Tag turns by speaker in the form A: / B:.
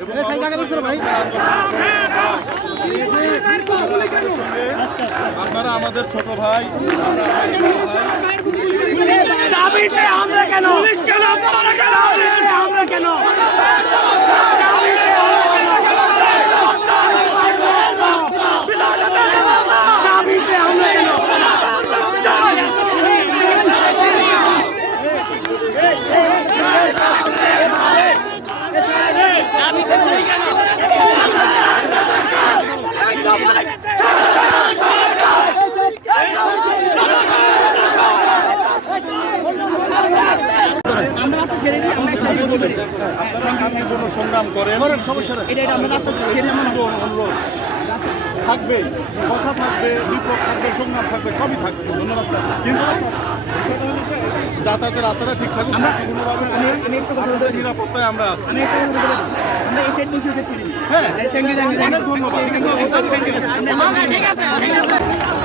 A: এবং অবশ্যই আপনারা আমাদের ছোট ভাই।
B: আমরা কেন? পুলিশ কেন আপনারা কেন আমরা কেন দাবিতে আমরা কেন
A: আপনারা সংগ্রাম করেন।
C: এটা এটা আমরা রাস্তা ছেড়ে
A: অনুরোধ। থাকবে কথা থাকবে বিপদ থাকবে সংগ্রাম থাকবে সবই থাকবে। ধন্যবাদ স্যার। কিন্তু যাতায়াতের রাস্তাটা ঠিক থাকুক? নিরাপত্তায় আমরা আছি।
C: আমরা এই সাইড বসে ছেড়ে দিই
A: হ্যাঁ
C: thank you thank you thank
A: অনেক
C: ইউ
A: ধন্যবাদ।
C: ঠিক আছে ঠিক আছে